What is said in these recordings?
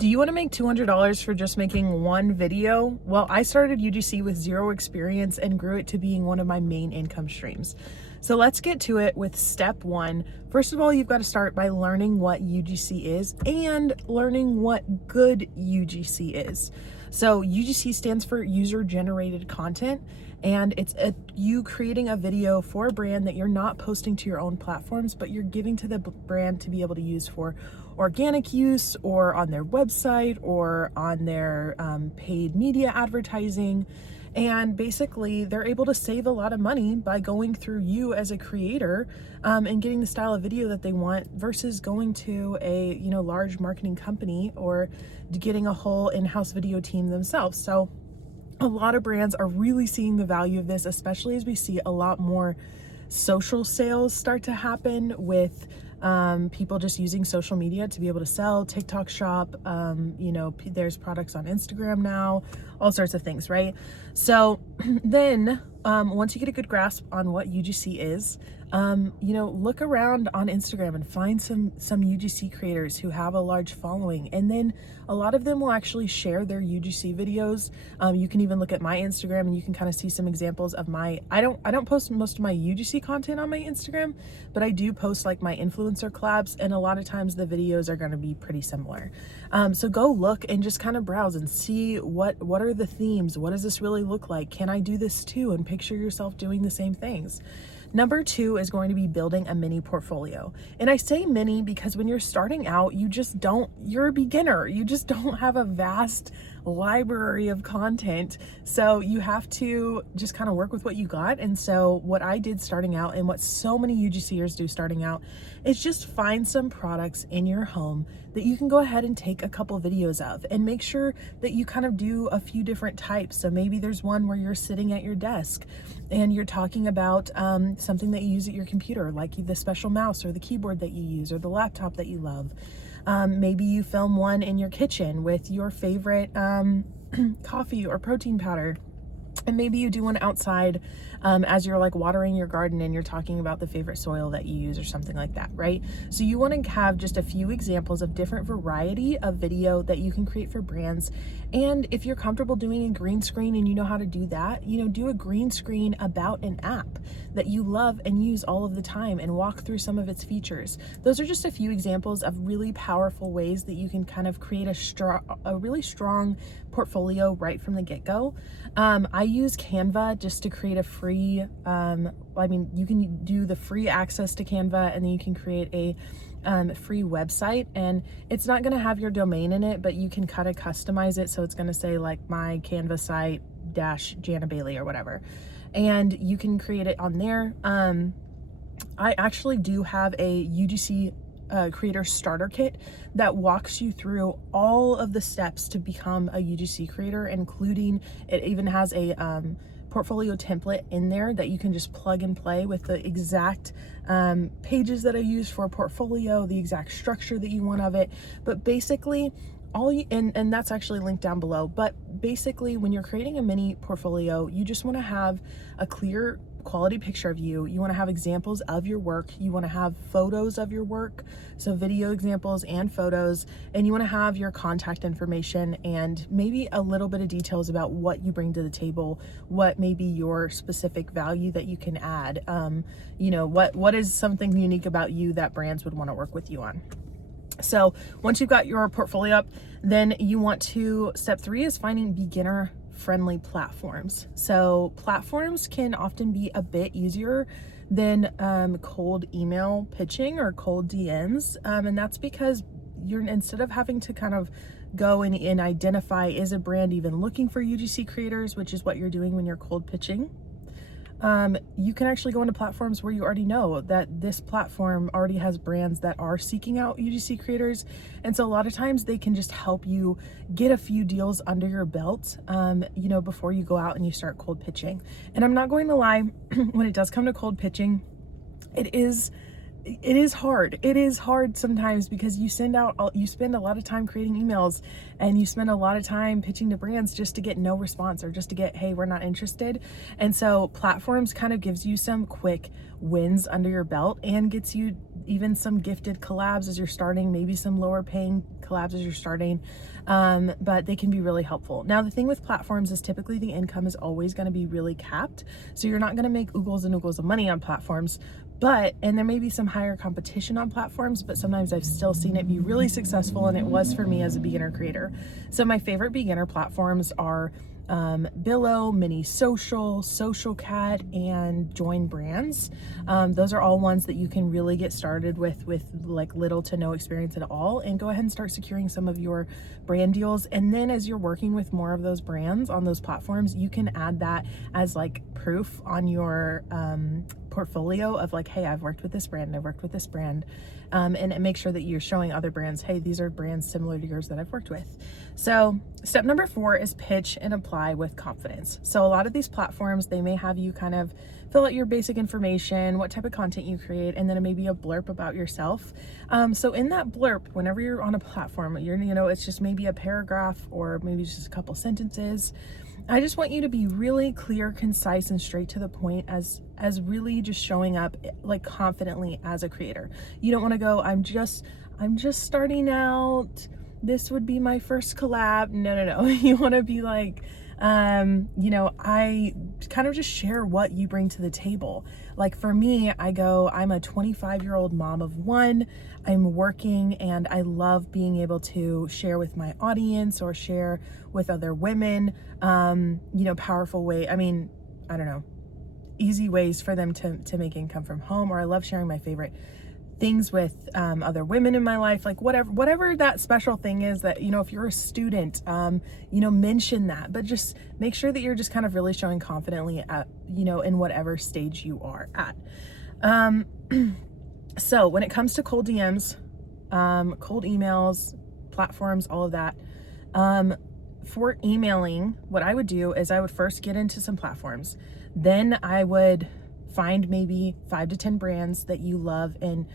Do you want to make $200 for just making one video? Well, I started UGC with zero experience and grew it to being one of my main income streams. So let's get to it with step one. First of all, you've got to start by learning what UGC is and learning what good UGC is. So UGC stands for user generated content, and it's you creating a video for a brand that you're not posting to your own platforms, but you're giving to the brand to be able to use for organic use or on their website or on their paid media advertising. And basically they're able to save a lot of money by going through you as a creator and getting the style of video that they want versus going to a large marketing company or getting a whole in-house video team themselves. So a lot of brands are really seeing the value of this, especially as we see a lot more social sales start to happen with people just using social media to be able to sell, TikTok shop, there's products on Instagram now, all sorts of things, right? So then once you get a good grasp on what UGC is, look around on Instagram and find some UGC creators who have a large following, and then a lot of them will actually share their UGC videos. You can even look at my Instagram and you can kind of see some examples of I don't post most of my UGC content on my Instagram, but I do post like my influencer collabs, and a lot of times the videos are going to be pretty similar. So go look and just kind of browse and see what are the themes, what does this really look like, can I do this too, and picture yourself doing the same things. Number two is going to be building a mini portfolio. And I say mini because when you're starting out, you're a beginner. You just don't have a vast library of content. So you have to just kind of work with what you got. And so what I did starting out, and what so many UGCers do starting out, is just find some products in your home that you can go ahead and take a couple videos of, and make sure that you kind of do a few different types. So maybe there's one where you're sitting at your desk and you're talking about something that you use at your computer, like the special mouse or the keyboard that you use or the laptop that you love. Maybe you film one in your kitchen with your favorite coffee or protein powder. And maybe you do one outside as you're like watering your garden and you're talking about the favorite soil that you use or something like that, right? So you want to have just a few examples of different variety of video that you can create for brands. And if you're comfortable doing a green screen and you know how to do that, do a green screen about an app that you love and use all of the time and walk through some of its features. Those are just a few examples of really powerful ways that you can kind of create a really strong portfolio right from the get-go. I use Canva just to create a free, you can do the free access to Canva, and then you can create a free website, and it's not going to have your domain in it, but you can kind of customize it. So it's going to say like my Canva site - Jana Bailey or whatever, and you can create it on there. I actually do have a UGC creator starter kit that walks you through all of the steps to become a UGC creator, including it even has a portfolio template in there that you can just plug and play with the exact pages that I use for a portfolio, the exact structure that you want of it. But basically and that's actually linked down below, but basically when you're creating a mini portfolio, you just want to have a clear quality picture of you. You want to have examples of your work. You want to have photos of your work, so video examples and photos, and you want to have your contact information and maybe a little bit of details about what you bring to the table, what may be your specific value that you can add. What is something unique about you that brands would want to work with you on. So once you've got your portfolio up, then you want to, step three is finding beginner friendly platforms. So platforms can often be a bit easier than cold email pitching or cold DMs. And that's because instead of having to kind of go and identify, is a brand even looking for UGC creators, which is what you're doing when you're cold pitching. You can actually go into platforms where you already know that this platform already has brands that are seeking out UGC creators. And so a lot of times they can just help you get a few deals under your belt, before you go out and you start cold pitching. And I'm not going to lie, when it does come to cold pitching, it is it is hard. It is hard sometimes because you spend a lot of time creating emails, and you spend a lot of time pitching to brands just to get no response, or just to get, hey, we're not interested. And so platforms kind of gives you some quick wins under your belt, and gets you even some gifted collabs as you're starting, maybe some lower paying collabs as you're starting. But they can be really helpful. Now, the thing with platforms is typically the income is always going to be really capped. So you're not going to make oogles and oogles of money on platforms, and there may be some higher competition on platforms, but sometimes I've still seen it be really successful, and it was for me as a beginner creator. So my favorite beginner platforms are Billo, Mini Social, Social Cat, and Join Brands. Those are all ones that you can really get started with like little to no experience at all, and go ahead and start securing some of your brand deals. And then as you're working with more of those brands on those platforms, you can add that as like proof on your portfolio of like, hey, I've worked with this brand and I've worked with this brand. And make sure that you're showing other brands, hey, these are brands similar to yours that I've worked with. So step number 4 is pitch and apply with confidence. So a lot of these platforms, they may have you kind of fill out your basic information, what type of content you create, and then maybe a blurb about yourself. So in that blurb, whenever you're on a platform, it's just maybe a paragraph or maybe just a couple sentences. I just want you to be really clear, concise, and straight to the point, as really just showing up like confidently as a creator. You don't want to go, I'm just starting out, this would be my first collab. No. You want to be like, I kind of just share what you bring to the table. Like for me, I'm a 25-year-old mom of 1. I'm working, and I love being able to share with my audience or share with other women, powerful way. I don't know, easy ways for them to make income from home. Or I love sharing my favorite things with other women in my life, like whatever that special thing is that, if you're a student, mention that, but just make sure that you're just kind of really showing confidently at, in whatever stage you are at. So when it comes to cold DMs, cold emails, platforms, all of that, for emailing, what I would do is I would first get into some platforms. Then I would find maybe 5 to 10 brands that you love and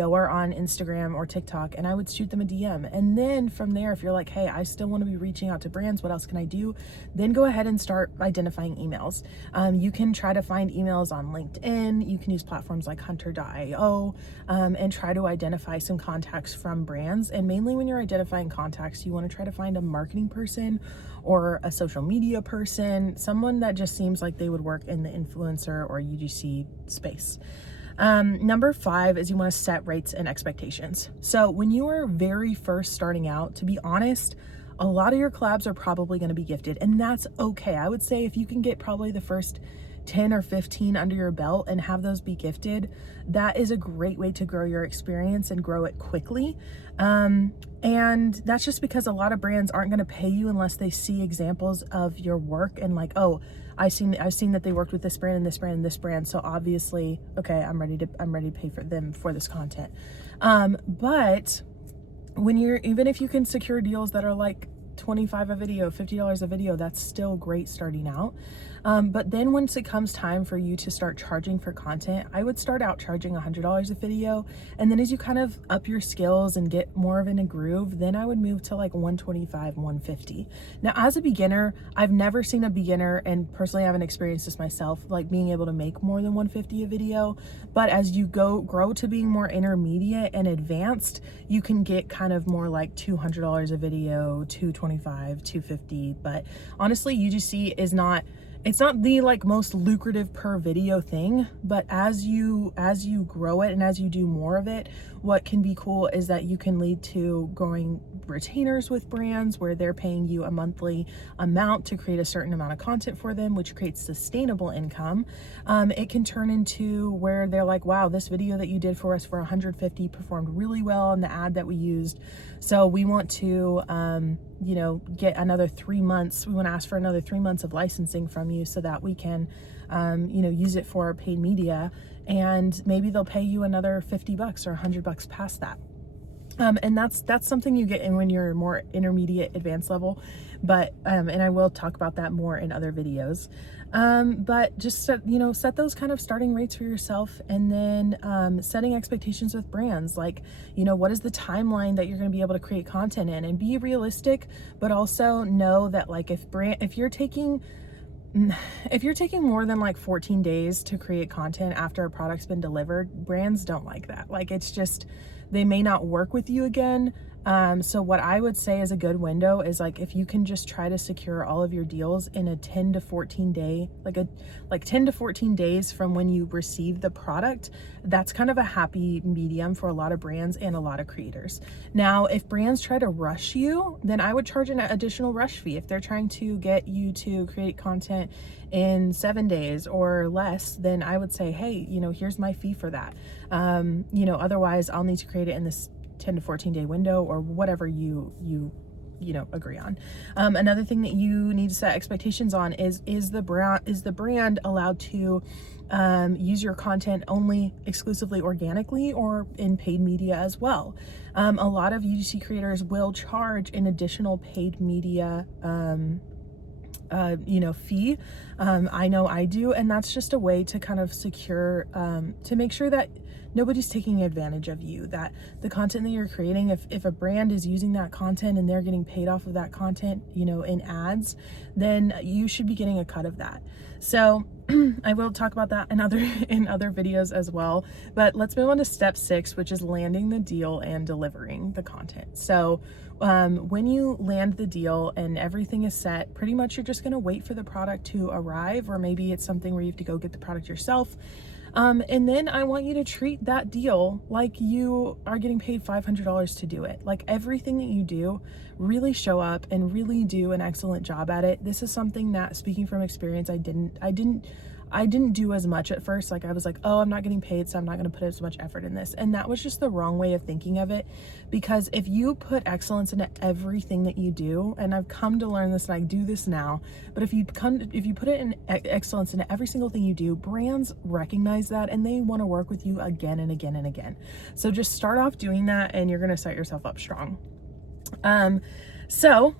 are on Instagram or TikTok, and I would shoot them a DM. And then from there, if you're like, hey, I still want to be reaching out to brands, what else can I do? Then go ahead and start identifying emails. You can try to find emails on LinkedIn. You can use platforms like hunter.io, and try to identify some contacts from brands. And mainly when you're identifying contacts, you want to try to find a marketing person or a social media person, someone that just seems like they would work in the influencer or UGC space. Number 5 is you want to set rates and expectations. So when you are very first starting out, to be honest, a lot of your collabs are probably going to be gifted, and that's okay. I would say if you can get probably the first 10 or 15 under your belt and have those be gifted, that is a great way to grow your experience and grow it quickly. And that's just because a lot of brands aren't going to pay you unless they see examples of your work and like, oh, I've seen that they worked with this brand and this brand and this brand, so obviously, okay, I'm ready to pay for them for this content. But even if you can secure deals that are like $25 a video, $50 a video, that's still great starting out. But then once it comes time for you to start charging for content, I would start out charging $100 a video. And then as you kind of up your skills and get more of in a groove, then I would move to like $125, $150. Now, as a beginner, I've never seen a beginner, and personally I haven't experienced this myself, like being able to make more than $150 a video. But as you grow to being more intermediate and advanced, you can get kind of more like $200 a video, $225, $250. But honestly, UGC it's not the like most lucrative per video thing, but as you grow it and as you do more of it, what can be cool is that you can lead to growing retainers with brands where they're paying you a monthly amount to create a certain amount of content for them, which creates sustainable income. It can turn into where they're like, wow, this video that you did for us for $150 performed really well in the ad that we used, so we want to get another 3 months. We want to ask for another 3 months of licensing from you so that we can use it for our paid media, and maybe they'll pay you another $50 or $100 past that. And that's something you get in when you're more intermediate advanced level, but and I will talk about that more in other videos. But just set those kind of starting rates for yourself, and then setting expectations with brands, like, what is the timeline that you're going to be able to create content in, and be realistic, but also know that, like, if you're taking more than like 14 days to create content after a product's been delivered, brands don't like that. Like, it's just, they may not work with you again. So what I would say is a good window is, like, if you can just try to secure all of your deals in a 10 to 14 day, like 10 to 14 days from when you receive the product, that's kind of a happy medium for a lot of brands and a lot of creators. Now, if brands try to rush you, then I would charge an additional rush fee. If they're trying to get you to create content in 7 days or less, then I would say, hey, here's my fee for that. Otherwise I'll need to create it in this 10 to 14 day window, or whatever you agree on. Another thing that you need to set expectations on is the brand allowed to use your content only exclusively organically, or in paid media as well. A lot of UGC creators will charge an additional paid media fee. I know I do, and that's just a way to kind of secure, to make sure that nobody's taking advantage of you, that the content that you're creating, if a brand is using that content and they're getting paid off of that content, in ads, then you should be getting a cut of that. So I will talk about that in other videos as well, but let's move on to step 6, which is landing the deal and delivering the content. So when you land the deal and everything is set, pretty much you're just going to wait for the product to arrive, or maybe it's something where you have to go get the product yourself. And then I want you to treat that deal like you are getting paid $500 to do it. Like, everything that you do, really show up and really do an excellent job at it. This is something that, speaking from experience, I didn't do as much at first. Like, I was like, oh, I'm not getting paid, so I'm not going to put as much effort in this. And that was just the wrong way of thinking of it, because if you put excellence into everything that you do, and I've come to learn this and I do this now, but if you put it in excellence into every single thing you do, brands recognize that and they want to work with you again and again and again. So just start off doing that, and you're going to set yourself up strong. So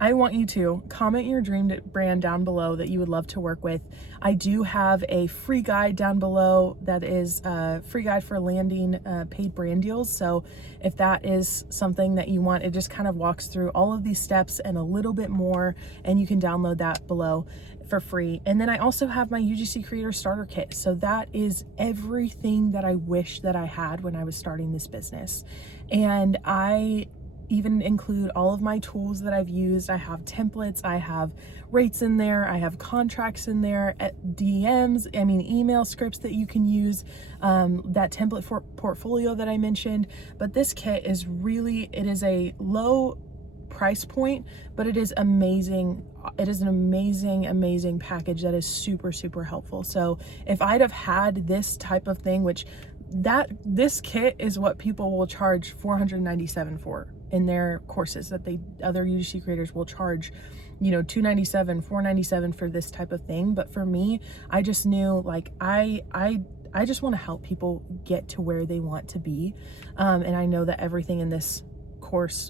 I want you to comment your dream brand down below that you would love to work with. I do have a free guide down below that is a free guide for landing paid brand deals. So if that is something that you want, it just kind of walks through all of these steps and a little bit more, and you can download that below for free. And then I also have my UGC Creator Starter Kit. So that is everything that I wish that I had when I was starting this business. And I even include all of my tools that I've used. I have templates, I have rates in there, I have contracts in there, email scripts that you can use, that template for portfolio that I mentioned. But this kit is it is a low price point, but it is amazing. It is an amazing package that is super, super helpful. So if I'd have had this type of thing, this kit is what people will charge $497 for in their courses, that other UGC creators will charge, $297, $497 for this type of thing. But for me, I just knew, like, I just want to help people get to where they want to be. And I know that everything in this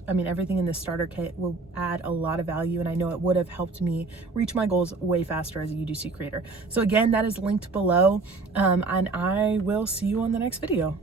everything in this starter kit will add a lot of value, and I know it would have helped me reach my goals way faster as a UGC creator. So again, that is linked below, and I will see you on the next video.